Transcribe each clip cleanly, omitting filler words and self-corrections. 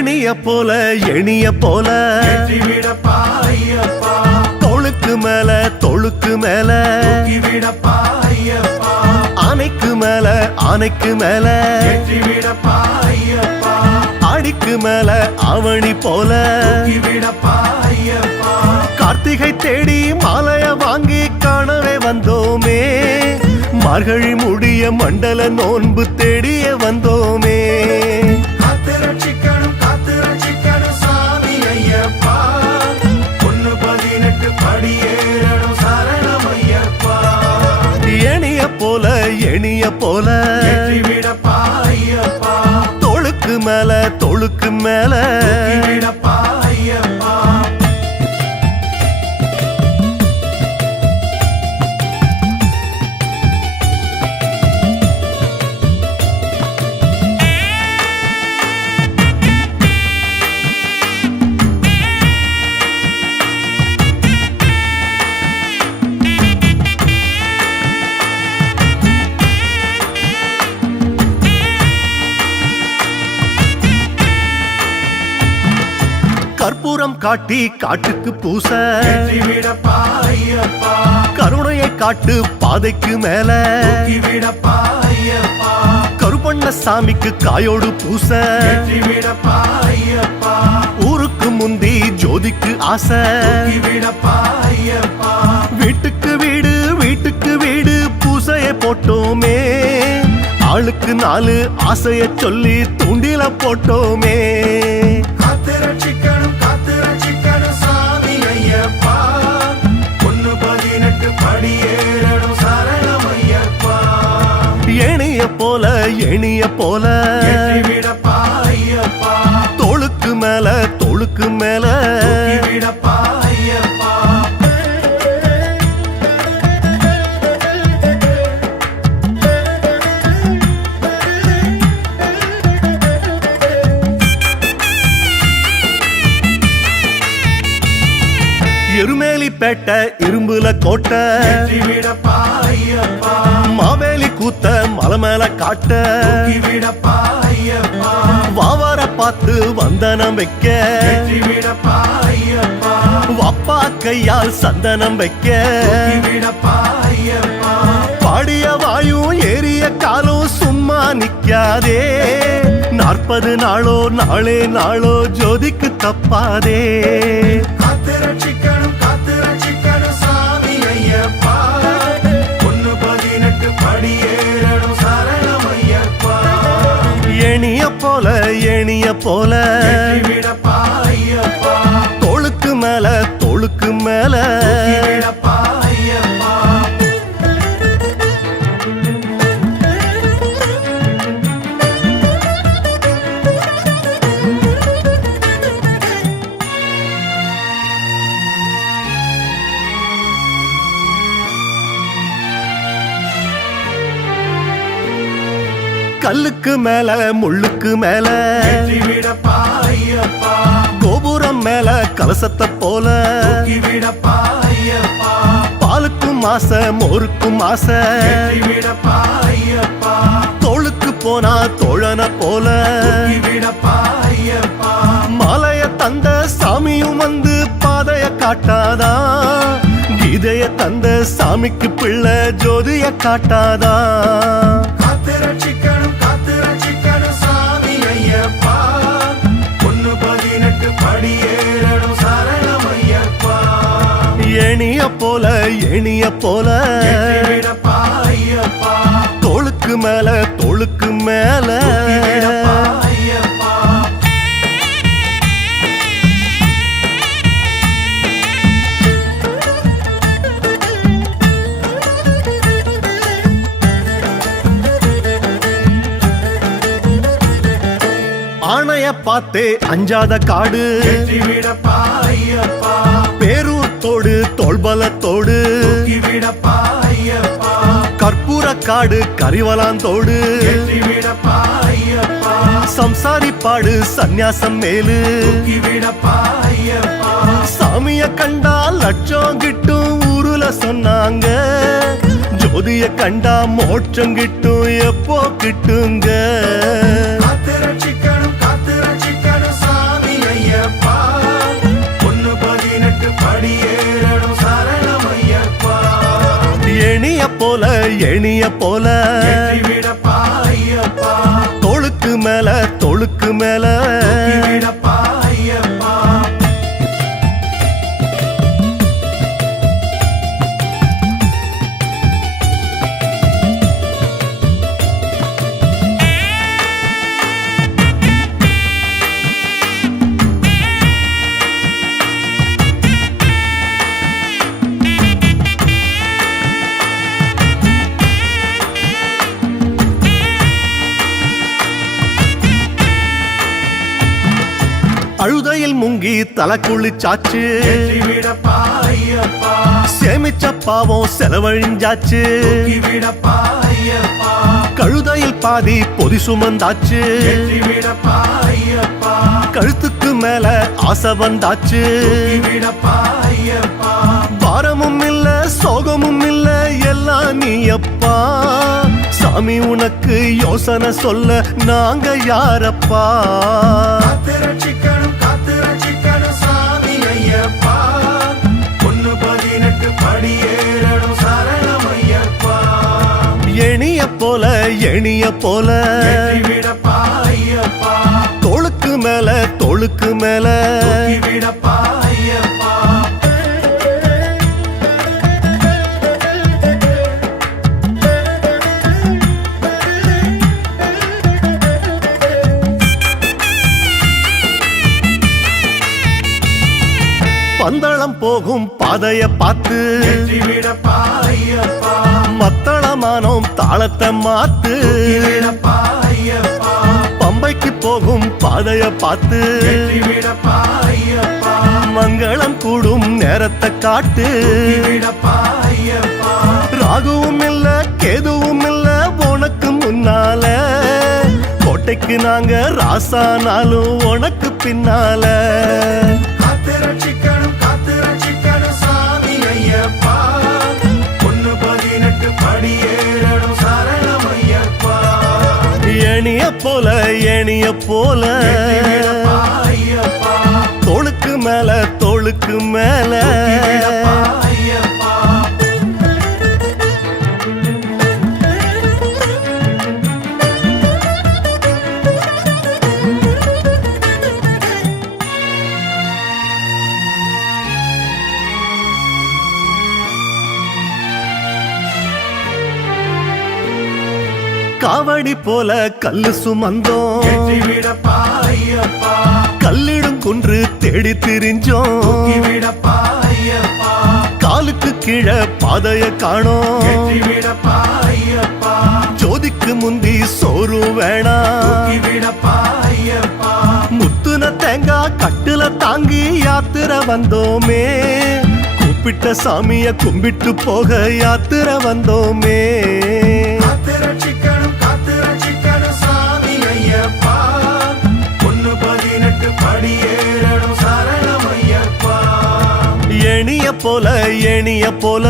எணிய போல தொழுக்கு மேல ஆனைக்கு மேல ஆடிக்கு மேல அவனி போல கார்த்திகை தேடி மாலைய வாங்கி காணவே வந்தோமே மார்கழி முடிய மண்டல நோன்பு தேடிய வந்தோமே எணிய போல தொழுக்கு மேல கற்பூரம் காட்டி காட்டுக்கு பூச கருணையை காட்டு பாதைக்கு மேல கருப்பண்ண சாமிக்கு காயோடு பூச ஊருக்கு முந்தி ஜோதிக்கு ஆசை வீட்டுக்கு வீடு பூசைய போட்டோமே ஆளுக்கு 4 ஆசைய சொல்லி தூண்டில போட்டோமே எணிய போல தொழுக்கு மேல எருமேலிப்பேட்டை இரும்புல கோட்டை மாவேலி கூத்த மலை மேல காட்ட வாவார பார்த்து வந்தனம் வைக்க அப்பா கையால் சந்தனம் வைக்க பாடிய வாயும் ஏறிய காலும் சும்மா நிக்காதே 40 நாளோ ஜோதிக்கு தப்பாதே எணிய போல தொழுக்கு மேல கல்லுக்கு மேல முள்ளுக்கு மேல கோபுரம் மேல கலசத்தை போல பாலுக்கும் ஆசை மோருக்கும் ஆசை தோளுக்கு போனா தோழன போல மாலைய தந்த சாமியும் வந்து பாதைய காட்டாதா கீதைய தந்த சாமிக்கு பிள்ளை ஜோதிய காட்டாதா எணிய போல தொழுக்கு மேல ஆணைய பார்த்தே அஞ்சாத காடு பேரூர்த்தோடு தோள்பலத்தோடு கற்பூர காடு கரிவலாந்தோடு சம்சாரி பாடு சந்நியாசம் மேலு சாமிய கண்டா லட்சம் கிட்டும் ஊருல சொன்னாங்க ஜோதிய கண்டா மோட்சம் கிட்டும் எப்போ கிட்டுங்க போல எணிய போல தோளுக்கு மேல தோளுக்கு மேல அழுதையில் முங்கி தலை குளிச்சாச்சு சேமிச்ச பாவம் செலவழிஞ்சாச்சு கழுதையில் பாதி பொதி சுமந்தாச்சு கழுத்துக்கு மேல ஆசை வந்தாச்சு பாரமும் இல்ல சோகமும் இல்ல எல்லாம் நீ அப்பா சாமி உனக்கு யோசனை சொல்ல நாங்க யாரப்பா எணிய போல எணிய போல தோளுக்கு மேல தோளுக்கு மேல பந்தளம் போகும் பாதைய பார்த்து மத்தளமானோம் தாளத்தை மாத்து பம்பைக்கு போகும் பாதைய பார்த்து மங்களம் கூடும் நேரத்தை காட்டு ராகுவும் இல்ல கேதுவும் இல்ல உனக்கு முன்னால கோட்டைக்கு நாங்க ராசானாலும் உனக்கு பின்னால எணிய போல எணிய போல தோளுக்கு மேல தோளுக்கு மேல காவடி போல கல்லு சுமந்தோம் கல்லிடும் குன்று தேடி திரிஞ்சோம் காலுக்கு கீழே பாதைய காணோம் ஜோதிக்கு முந்தி சோறு வேணாம் முத்துன தேங்காய் கட்டுல தாங்கி யாத்திரை வந்தோமே கூப்பிட்ட சாமிய கும்பிட்டு போக யாத்திரை வந்தோமே எணிய போல எணிய போல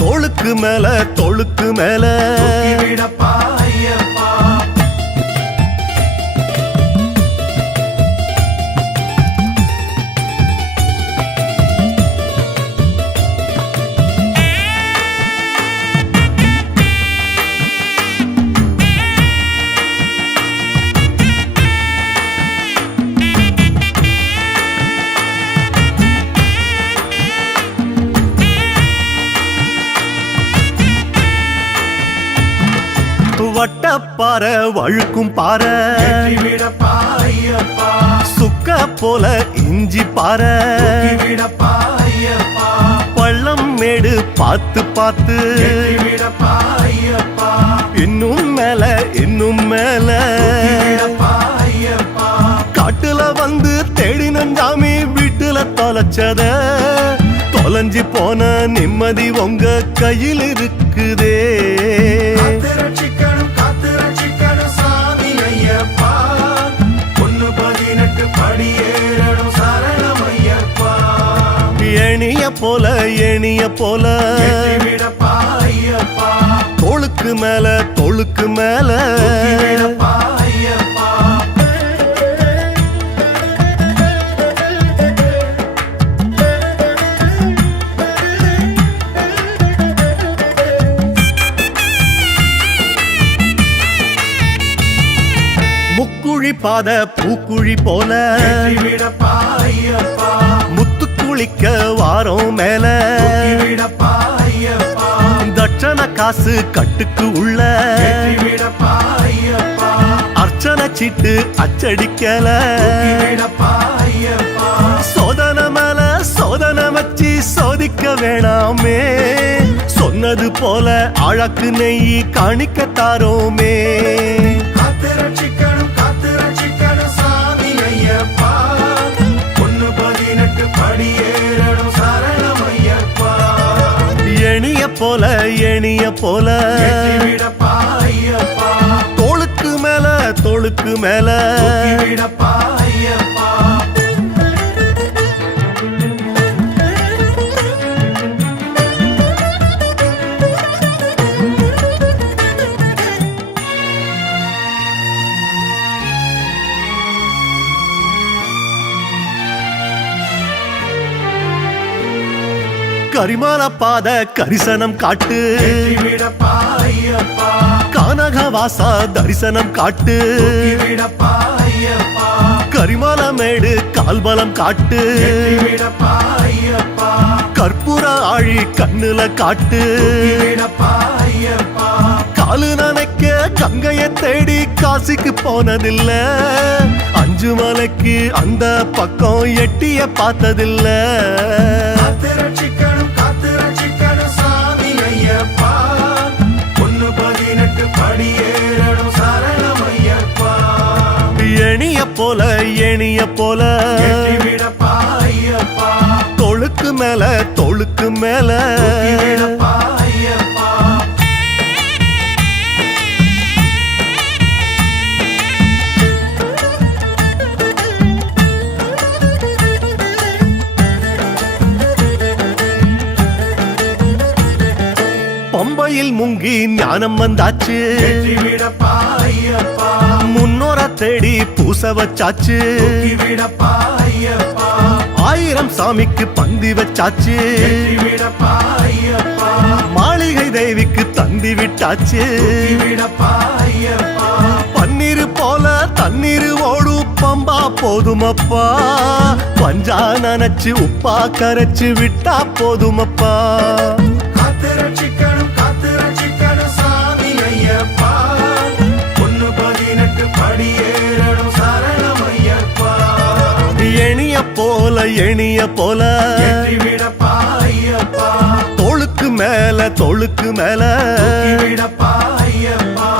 தோளுக்கு மேல தோளுக்கு மேல வட்டப்பாற வழுக்கும் பாற சுக்க போல இஞ்சி பாற பள்ளம் மேடு பார்த்து பார்த்து இன்னும் மேல இன்னும் மேல காட்டுல வந்து தேடின ஜாமி வீட்டுல தொலைச்சத தொலைஞ்சி போன நிம்மதி உங்க கையில் இருக்குதே எணிய போல எணிய போல தோளுக்கு மேல தோளுக்கு மேல வற்றாத பூக்குழி போல விடப்பா ஐயப்பா முத்து குளிக்க வாரம் மேல விடப்பா ஐயப்பா தட்சண காசு கட்டுக்கு உள்ள விடப்பா ஐயப்பா அர்ச்சனை சீட்டு அச்சடிக்கல விடப்பா ஐயப்பா சோதனை மேல சோதனை வச்சு சோதிக்க வேணாமே சொன்னது போல அழகு நெய் காணிக்க தாரோமே காத்து ரட்சிக்கணும் சாமி ஐயப்பா 118 படியேறணும் சரணம் ஐயப்பா எணிய போல விடப்பா ஐயப்பா தோளுக்கு மேல விடப்பா ஐயப்பா கரிமால பாத கரிசனம் காட்டு விடப்பா ஐயப்பா கானகவாசா தரிசனம் காட்டு விடப்பா ஐயப்பா கரிமால மேடு கால்பலம் காட்டு விடப்பா ஐயப்பா கற்பூர ஆழி கண்ணுல காட்டு விடப்பா ஐயப்பா காலு நனைக்க கங்கைய தேடி காசிக்கு போனதில்ல அஞ்சு மலைக்கு அந்த பக்கம் எட்டிய பார்த்ததில்ல காத்து ரட்சிக்கணும் சாமி ஐயப்பா 118 படியேறணும் சரணம் ஐயப்பா எணிய போல விடப்பா ஐயப்பா தோளுக்கு மேல விடப்பா ஐயப்பா பம்பையில் முங்கி ஞானம் வந்தாச்சு விடப்பா ஐயப்பா முன்னோர தேடி பூச வச்சாச்சு விடப்பா ஐயப்பா 1000 சாமிக்கு பந்தி வச்சாச்சு விடப்பா ஐயப்பா மாளிகை தேவிக்கு தந்தி விட்டாச்சு விடப்பா ஐயப்பா பன்னீர் போல தண்ணீர் ஓடு பம்பா போதுமப்பா பஞ்சா நனைச்சு உப்பா கரைச்சு விட்டா போதுமப்பா காத்து ரட்சிக்கணும் சாமி ஐயப்பா 118 படியேறணும் சரணம் ஐயப்பா எணிய போல விடப்பா ஐயப்பா தோளுக்கு மேல விடப்பா ஐயப்பா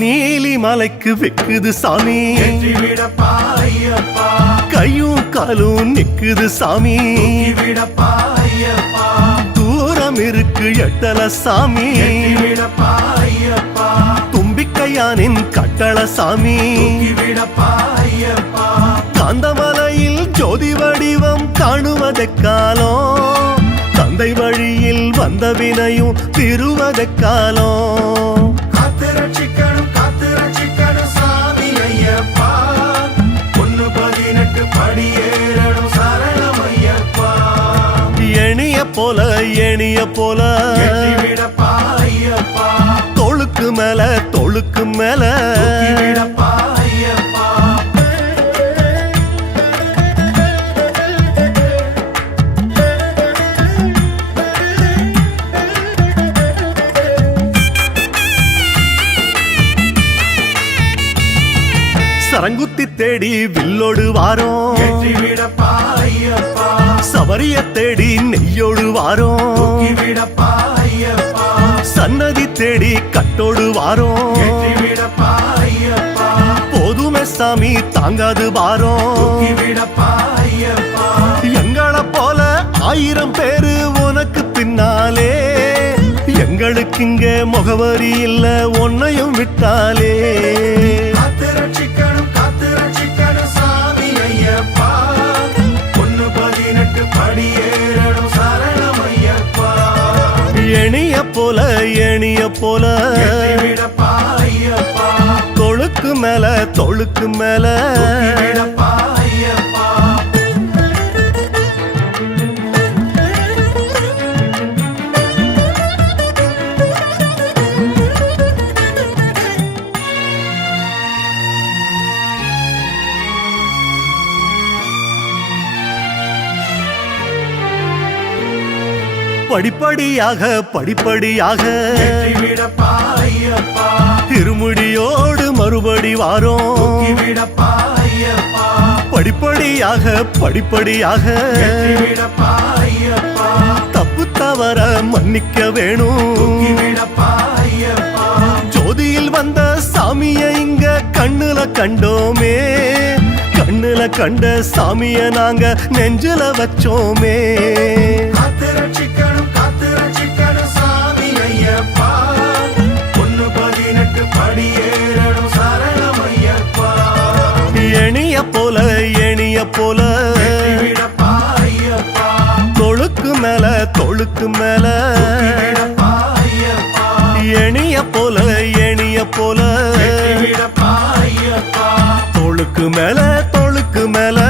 நீலிமலைக்கு வெக்குது சாமி விடப்பா ஐயப்பா கையும் காலும் நிக்குது சாமி விடப்பா ஐயப்பா தூரம் இருக்கு எட்டல சாமி விடப்பா ஐயப்பா தும்பிக்கையானின் கட்டள சாமி விடப்பா ஐயப்பா காந்தமலையில் ஜோதி வடிவம் காணுவதெக்காலம் தந்தை வழியில் வந்த வினையும் திருவதெக்காலம் காத்து ரட்சிக்கணும் சாமி ஐயப்பா 118 படியேறணும் சரணம் ஐயப்பா எணிய போல விடப்பா ஐயப்பா தோளுக்கு மேல விடப்பா ஐயப்பா சரங்குத்தி தேடி வில்லோடு வாரோம் விடப்பா ஐயப்பா சபரிய தேடி நெய்யோடு வாரோம் விடப்பா ஐயப்பா சன்னதி தேடி கட்டோடு வாரோம் விடப்பா ஐயப்பா போதுமே சாமி தாங்காது வாரோம் விடப்பா ஐயப்பா எங்களை போல 1000 பேரு உனக்கு பின்னாலே எங்களுக்கு இங்க முகவரி இல்ல உன்னையும் விட்டாலே காத்து ரட்சிக்கணும் சாமி போல வெற்றிவிடப்பா ஐயப்பா தொழுக்கு மேல தொழுக்கு மேல தூக்கிவிடப்பா ஐயப்பா படிப்படியாக படிப்படியாக வெற்றிவிடப்பா ஐயப்பா திருமுடியோடு மறுபடி வாரோம் தூக்கிவிடப்பா ஐயப்பா படிப்படியாக படிப்படியாக வெற்றிவிடப்பா ஐயப்பா தப்பு தவற மன்னிக்க வேணும் தூக்கிவிடப்பா ஐயப்பா ஜோதியில் வந்த சாமிய இங்க கண்ணுல கண்டோமே கண்ணுல கண்ட சாமிய நாங்க நெஞ்சில வச்சோமே காத்து ரட்சிக்கணும் சாமி ஐயப்பா 118 படியேறணும் சரணம் ஐயப்பா எணிய போல வெற்றிவிடப்பா ஐயப்பா தொழுக்கு மேல தொழுக்கு மேல தூக்கிவிடப்பா ஐயப்பா எணிய போல வெற்றிவிடப்பா ஐயப்பா தொழுக்கு மேல